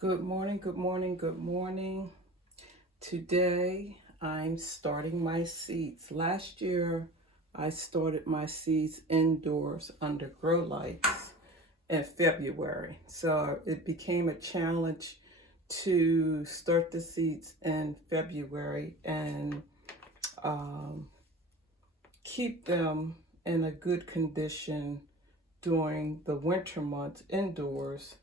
Good morning, good morning, good morning. Today I'm starting my seeds. Last year I started my seeds indoors under grow lights in February. So it became a challenge to start the seeds in February and um, keep them in a good condition during the winter months indoors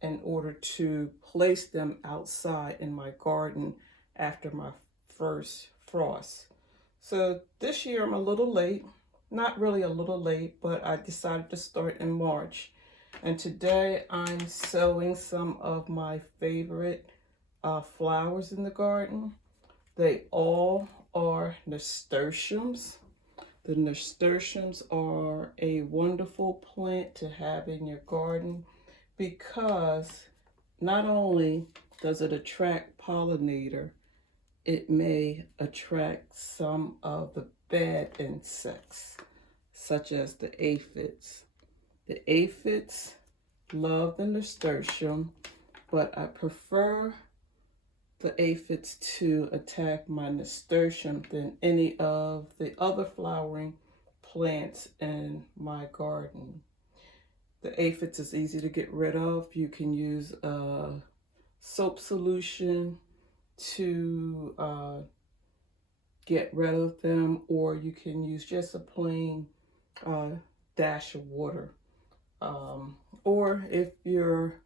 in order to place them outside in my garden after my first frost. So this year I'm a little late, not really a little late, but I decided to start in March. And today I'm sowing some of my favorite flowers in the garden. They all are nasturtiums. The nasturtiums are a wonderful plant to have in your garden because not only does it attract pollinator, it may attract some of the bad insects, such as the aphids. The aphids love the nasturtium, but I prefer the aphids to attack my nasturtium than any of the other flowering plants in my garden. The aphids is easy to get rid of. You can use a soap solution to get rid of them, or you can use just a plain uh, dash of water. Or if you're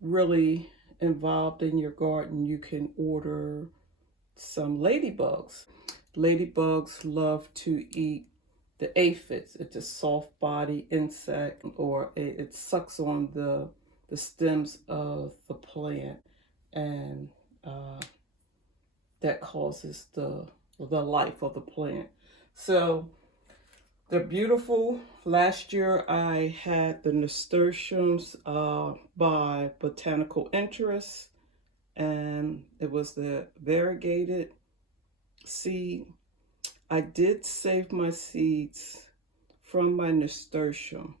really involved in your garden, you can order some ladybugs. Ladybugs love to eat the aphids. It's a soft body insect, or it sucks on the stems of the plant, and uh, that causes the life of the plant. So they're beautiful. Last year I had the nasturtiums by Botanical Interest, and it was the variegated seed. I did save my seeds from my nasturtium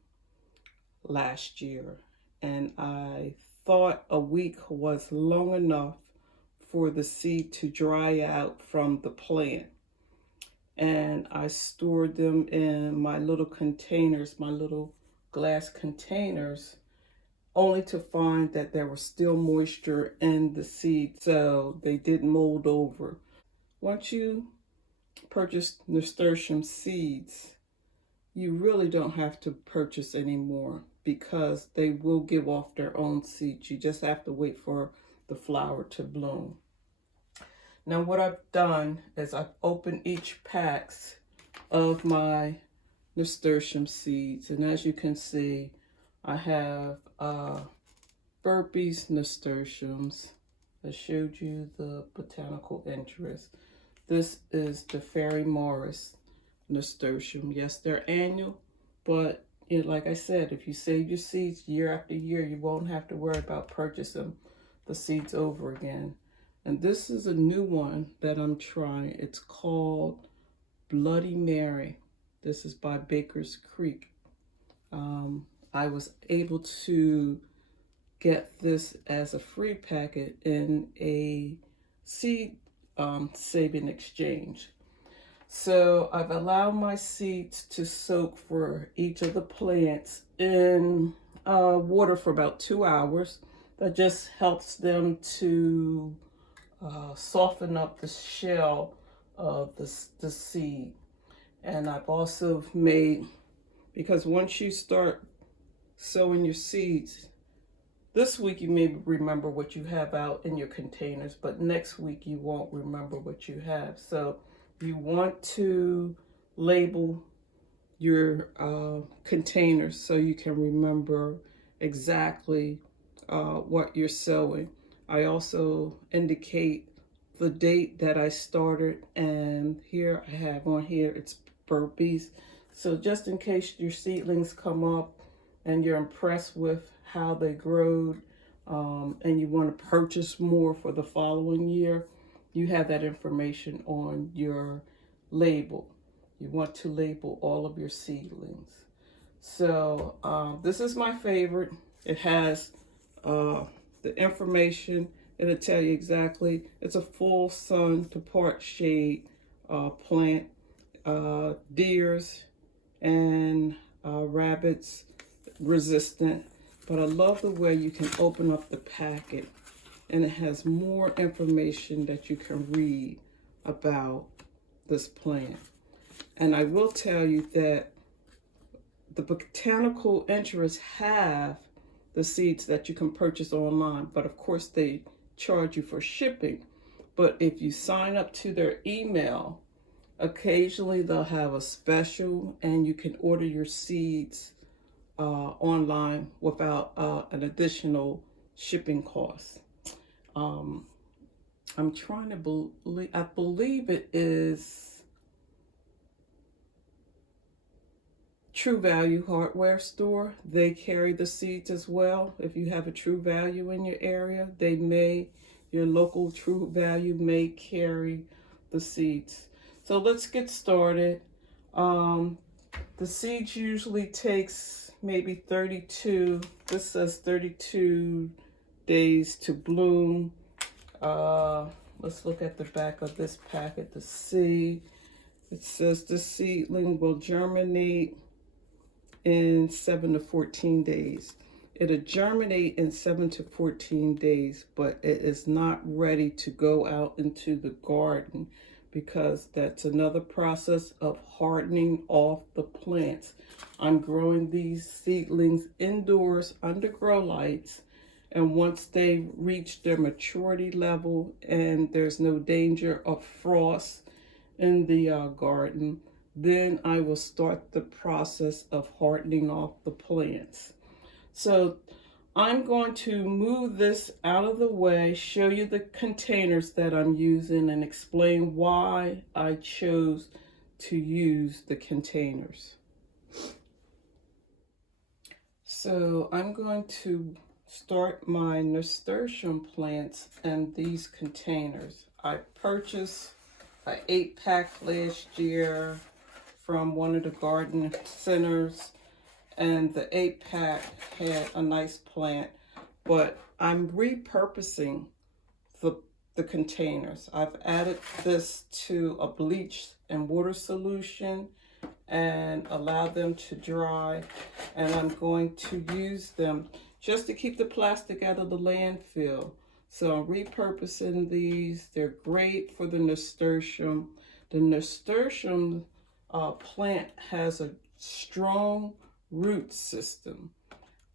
last year, and I thought a week was long enough for the seed to dry out from the plant. And I stored them in my little containers, my little glass containers, only to find that there was still moisture in the seed, so they didn't mold over. Once you purchase nasturtium seeds, you really don't have to purchase anymore because they will give off their own seeds. You just have to wait for the flower to bloom. Now what I've done is I've opened each packs of my nasturtium seeds, and as you can see, I have burpees nasturtiums. I showed you the botanical interest. This is the Fairy Morris nasturtium. Yes, they're annual, but like I said, if you save your seeds year after year, you won't have to worry about purchasing the seeds over again. And this is a new one that I'm trying. It's called Bloody Mary. This is by Baker's Creek. I was able to get this as a free packet in a seed saving exchange. So I've allowed my seeds to soak for each of the plants in water for about 2 hours. That just helps them to soften up the shell of the seed. And I've also made, because once you start sowing your seeds, this week you may remember what you have out in your containers, but next week you won't remember what you have. So you want to label your containers so you can remember exactly what you're sowing. I also indicate the date that I started, and here I have on here, it's burpees. So just in case your seedlings come up and you're impressed with how they growed, and you want to purchase more for the following year, you have that information on your label. You want to label all of your seedlings. So this is my favorite. It has the information. It'll tell you exactly. It's a full sun to part shade plant. Deers and rabbits resistant. But I love the way you can open up the packet and it has more information that you can read about this plant. And I will tell you that the botanical interests have the seeds that you can purchase online, but of course they charge you for shipping. But if you sign up to their email, occasionally they'll have a special and you can order your seeds online without an additional shipping cost. I'm trying to believe, I believe it is True Value Hardware Store. They carry the seeds as well. If you have a True Value in your area, your local True Value may carry the seeds. So let's get started. The seeds usually takes maybe 32, this says 32 days to bloom. Let's look at the back of this packet to see. It says the seedling will germinate in 7 to 14 days. It'll germinate in 7 to 14 days, but it is not ready to go out into the garden because that's another process of hardening off the plants. I'm growing these seedlings indoors under grow lights, and once they reach their maturity level and there's no danger of frost in the garden, then I will start the process of hardening off the plants. So I'm going to move this out of the way, show you the containers that I'm using, and explain why I chose to use the containers. So I'm going to start my nasturtium plants in these containers. I purchased an 8-pack last year from one of the garden centers, and the 8-pack had a nice plant, but I'm repurposing the containers. I've added this to a bleach and water solution and allow them to dry, and I'm going to use them just to keep the plastic out of the landfill. So I'm repurposing these. They're great for the nasturtium. The nasturtium plant has a strong root system.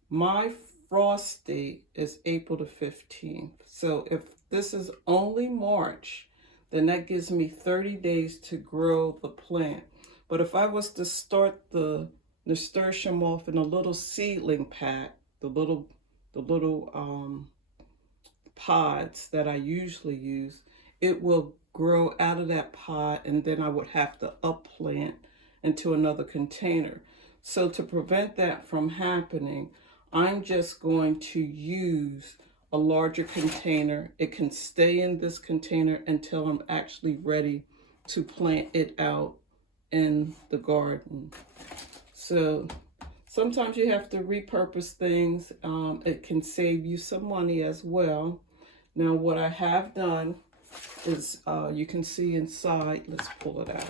My frost date is April the 15th. So if this is only March, then that gives me 30 days to grow the plant. But if I was to start the nasturtium off in a little seedling pack, the little pods that I usually use, it will grow out of that pod, and then I would have to upplant into another container. So to prevent that from happening, I'm just going to use a larger container. It can stay in this container until I'm actually ready to plant it out in the garden. So sometimes you have to repurpose things. It can save you some money as well. Now what I have done is, you can see inside, let's pull it out.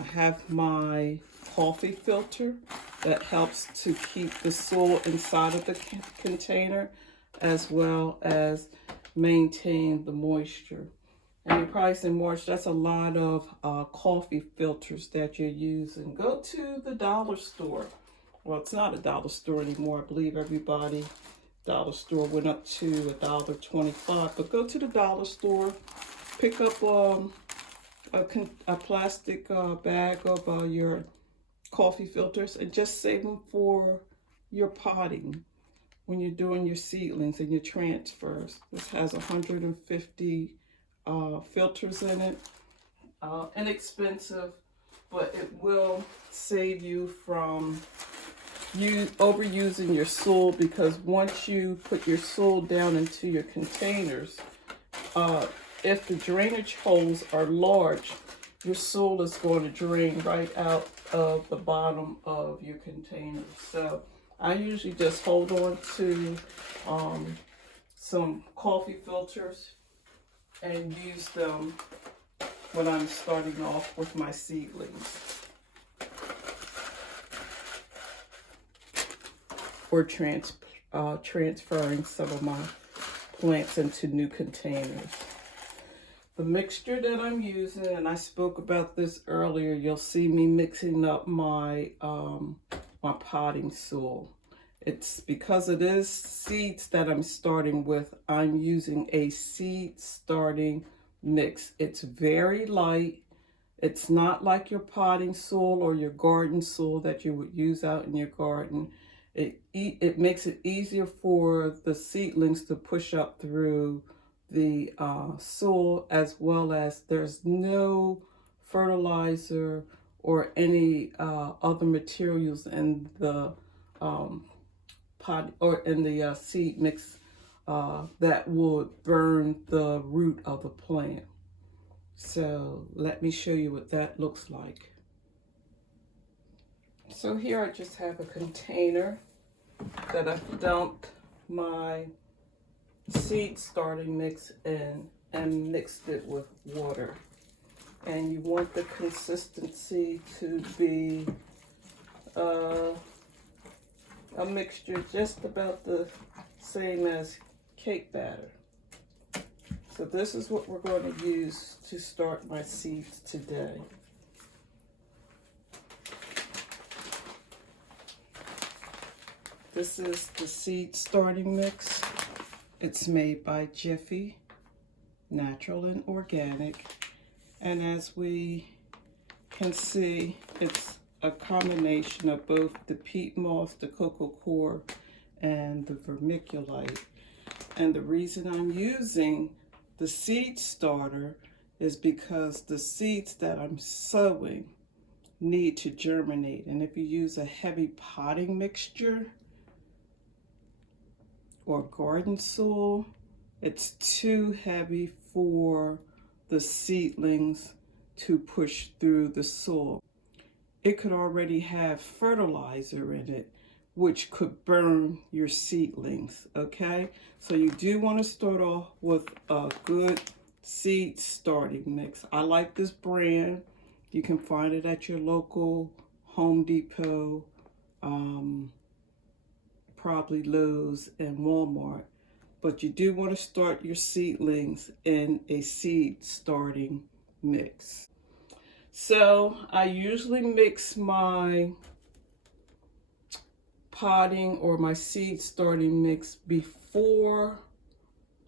I have my coffee filter that helps to keep the soil inside of the container as well as maintain the moisture. And you're probably saying, March, that's a lot of coffee filters that you're using. Go to the dollar store. Well, it's not a dollar store anymore. I believe everybody dollar store went up to $1.25. But go to the dollar store, pick up a plastic bag of your coffee filters, and just save them for your potting when you're doing your seedlings and your transfers. This has 150 filters in it. Inexpensive, but it will save you from overusing your soil, because once you put your soil down into your containers, if the drainage holes are large, your soil is going to drain right out of the bottom of your container. So I usually just hold on to some coffee filters and use them when I'm starting off with my seedlings or transferring some of my plants into new containers. The mixture that I'm using, and I spoke about this earlier, you'll see me mixing up my my potting soil. It's because it is seeds that I'm starting with. I'm using a seed starting mix. It's very light. It's not like your potting soil or your garden soil that you would use out in your garden. It makes it easier for the seedlings to push up through the soil, as well as there's no fertilizer or any other materials in the pot or in the seed mix that would burn the root of the plant. So let me show you what that looks like. So here I just have a container that I've dumped my seed starting mix in and mixed it with water. And you want the consistency to be a mixture just about the same as cake batter. So this is what we're going to use to start my seeds today. This is the seed starting mix. It's made by Jiffy, natural and organic. And as we can see, it's a combination of both the peat moss, the cocoa coir, and the vermiculite. And the reason I'm using the seed starter is because the seeds that I'm sowing need to germinate. And if you use a heavy potting mixture or garden soil, it's too heavy for the seedlings to push through the soil. It could already have fertilizer in it, which could burn your seedlings, okay? So you do want to start off with a good seed starting mix. I like this brand. You can find it at your local Home Depot, probably Lowe's and Walmart. But you do want to start your seedlings in a seed starting mix. So I usually mix my potting or my seed starting mix before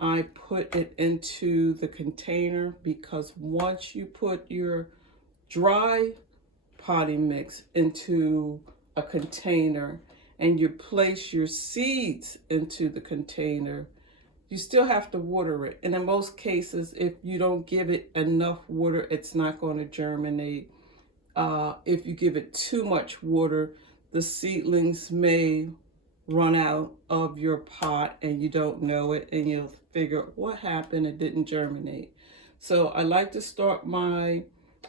I put it into the container, because once you put your dry potting mix into a container and you place your seeds into the container, you still have to water it. And in most cases, if you don't give it enough water, it's not going to germinate. If you give it too much water, the seedlings may run out of your pot and you don't know it, and you'll figure what happened, it didn't germinate. So I like to start my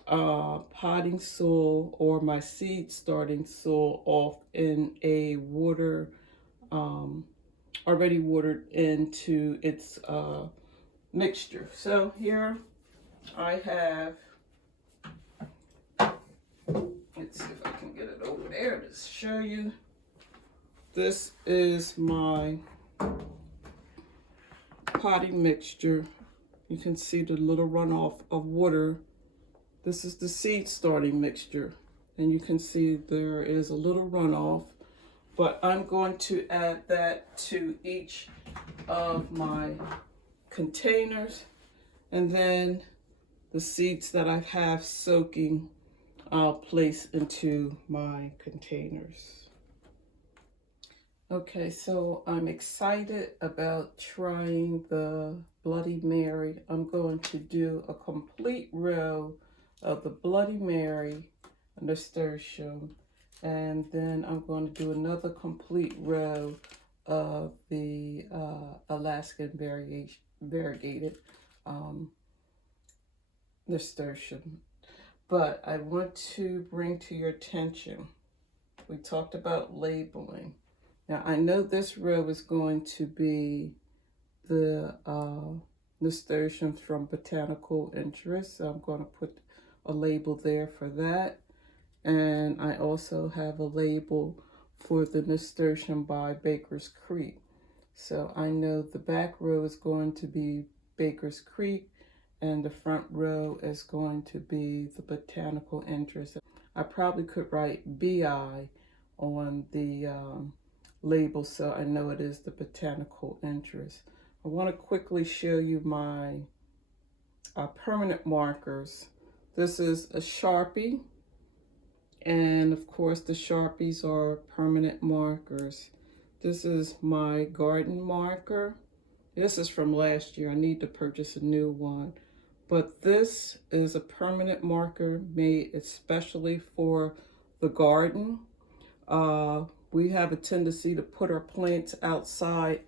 potting soil or my seed starting soil off in a water, already watered into its mixture. So here I have, let's see if I can get it over there to show you. This is my potting mixture. You can see the little runoff of water. This is the seed starting mixture. And you can see there is a little runoff. But I'm going to add that to each of my containers. And then the seeds that I have soaking, I'll place into my containers. Okay, so I'm excited about trying the Bloody Mary. I'm going to do a complete row of the Bloody Mary, nasturtium, and then I'm going to do another complete row of the Alaskan variegated nasturtium. But I want to bring to your attention, we talked about labeling. Now I know this row is going to be the nasturtiums from botanical interest. So I'm going to put a label there for that. And I also have a label for the nasturtium by Baker's Creek. So I know the back row is going to be Baker's Creek and the front row is going to be the botanical interest. I probably could write BI on the label so I know it is the botanical interest. I want to quickly show you my permanent markers. This is a Sharpie, and of course the Sharpies are permanent markers. This is my garden marker. This is from last year. I need to purchase a new one. But this is a permanent marker made especially for the garden. We have a tendency to put our plants outside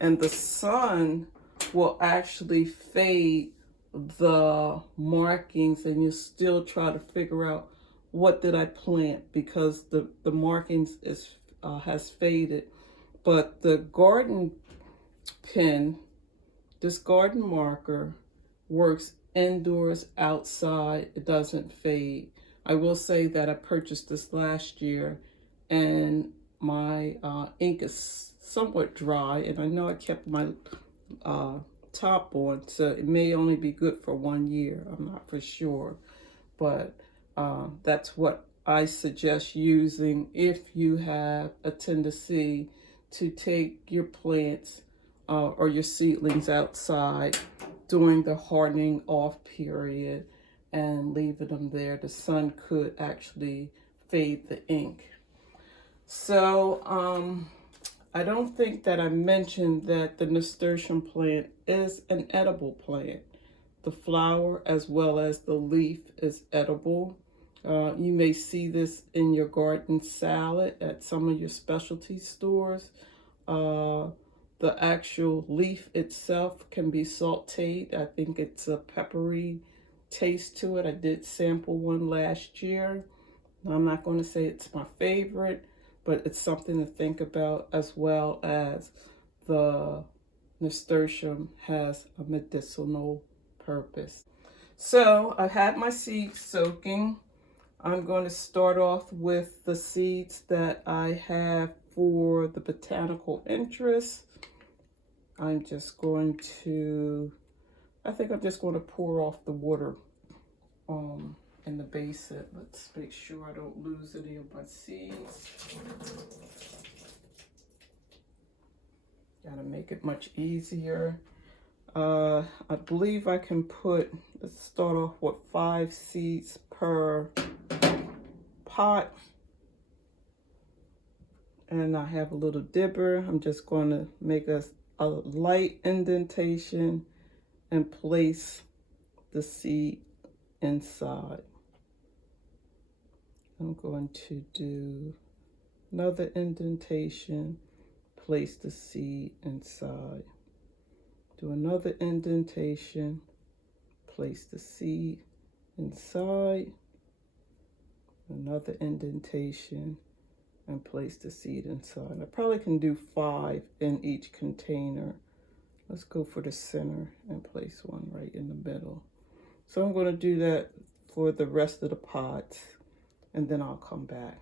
and the sun will actually fade the markings and you still try to figure out what did I plant because the markings has faded. But the garden pen, this garden marker, works indoors, outside. It doesn't fade. I will say that I purchased this last year and my ink is somewhat dry, and I know I kept my top on, so it may only be good for 1 year. I'm not for sure, but that's what I suggest using if you have a tendency to take your plants or your seedlings outside during the hardening off period and leaving them there. The sun could actually fade the ink. So I don't think that I mentioned that the nasturtium plant is an edible plant. The flower as well as the leaf is edible. You may see this in your garden salad at some of your specialty stores. The actual leaf itself can be sauteed. I think it's a peppery taste to it. I did sample one last year. I'm not going to say it's my favorite, but it's something to think about, as well as the nasturtium has a medicinal purpose. So I had my seeds soaking. I'm going to start off with the seeds that I have for the botanical interest. I'm just going to, I think I'm just going to pour off the water in the basin. Let's make sure I don't lose any of my seeds. Gotta make it much easier. I believe I can put, let's start off with 5 seeds per pot. And I have a little dipper. I'm just going to make a light indentation and place the seed inside. I'm going to do another indentation, place the seed inside. Do another indentation, place the seed inside. Another indentation and place the seed inside. I probably can do 5 in each container. Let's go for the center and place one right in the middle. So I'm going to do that for the rest of the pots and then I'll come back.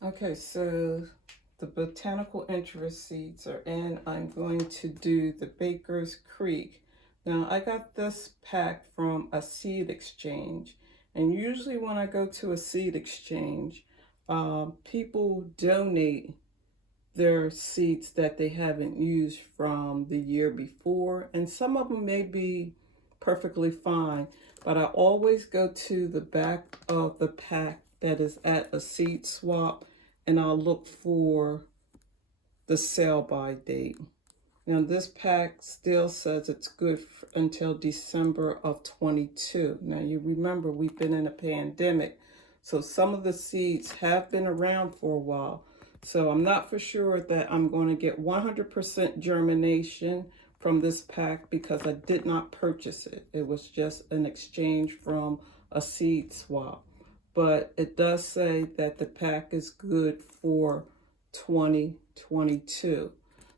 Okay, so the botanical interest seeds are in. I'm going to do the Baker's Creek. Now, I got this pack from a seed exchange. And usually when I go to a seed exchange, people donate their seeds that they haven't used from the year before, and some of them may be perfectly fine, but I always go to the back of the pack that is at a seed swap, and I'll look for the sell by date. Now this pack still says it's good until December of 22. Now you remember we've been in a pandemic, so some of the seeds have been around for a while. So I'm not for sure that I'm going to get 100% germination from this pack because I did not purchase it. It was just an exchange from a seed swap. But it does say that the pack is good for 2022.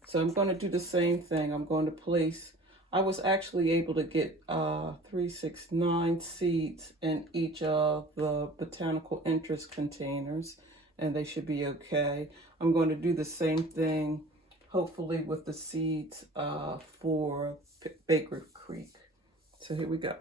So I'm going to do the same thing. I'm going to place, I was actually able to get 3, 6, 9 seeds in each of the botanical interest containers, and they should be okay. I'm going to do the same thing, hopefully with the seeds for Baker Creek. So here we go.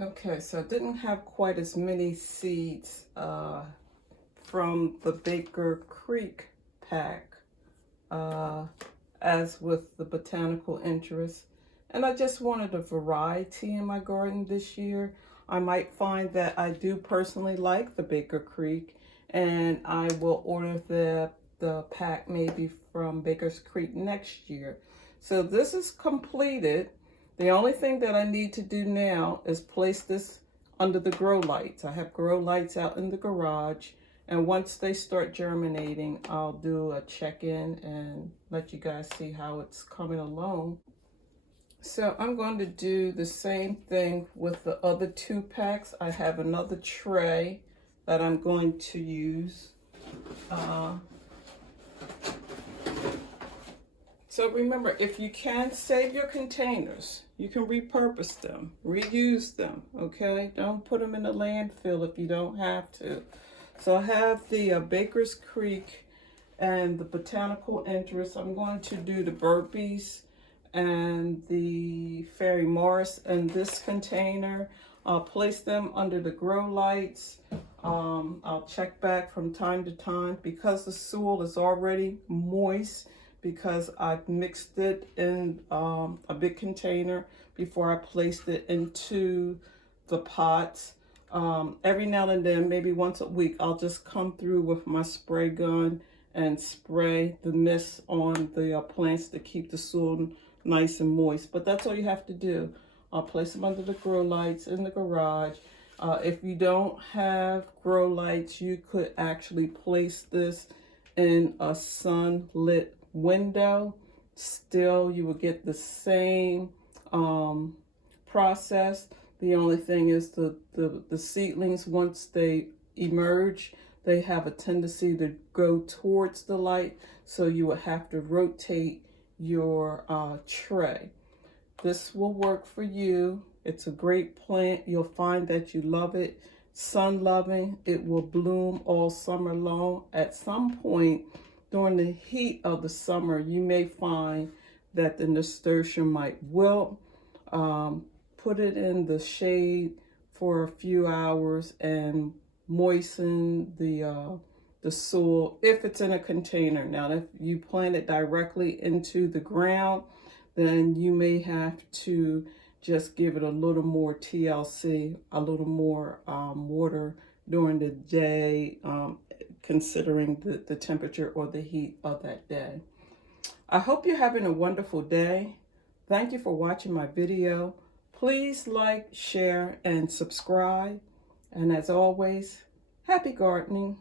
Okay, so I didn't have quite as many seeds from the Baker Creek pack as with the botanical interest. And I just wanted a variety in my garden this year. I might find that I do personally like the Baker Creek, and I will order the pack maybe from Baker's Creek next year. So this is completed. The only thing that I need to do now is place this under the grow lights. I have grow lights out in the garage, and once they start germinating, I'll do a check-in and let you guys see how it's coming along. So I'm going to do the same thing with the other 2 packs. I have another tray that I'm going to use. So remember, if you can save your containers, you can repurpose them, reuse them, okay? Don't put them in the landfill if you don't have to. So I have the Baker's Creek and the botanical interest. I'm going to do the burpees and the Fairy Morris in this container. I'll place them under the grow lights. I'll check back from time to time because the soil is already moist, because I've mixed it in a big container before I placed it into the pots. Every now and then, maybe once a week, I'll just come through with my spray gun and spray the mist on the plants to keep the soil nice and moist. But that's all you have to do. I'll place them under the grow lights in the garage. If you don't have grow lights, you could actually place this in a sunlit window. Still, you will get the same process. The only thing is the seedlings, once they emerge, they have a tendency to go towards the light, so you will have to rotate your tray. This will work for you. It's a great plant. You'll find that you love it. Sun loving. It will bloom all summer long. At some point during the heat of the summer, you may find that the nasturtium might wilt. Put it in the shade for a few hours and moisten the soil if it's in a container. Now, if you plant it directly into the ground, then you may have to just give it a little more TLC, a little more water during the day, considering the temperature or the heat of that day. I hope you're having a wonderful day. Thank you for watching my video. Please like, share, and subscribe. And as always, happy gardening.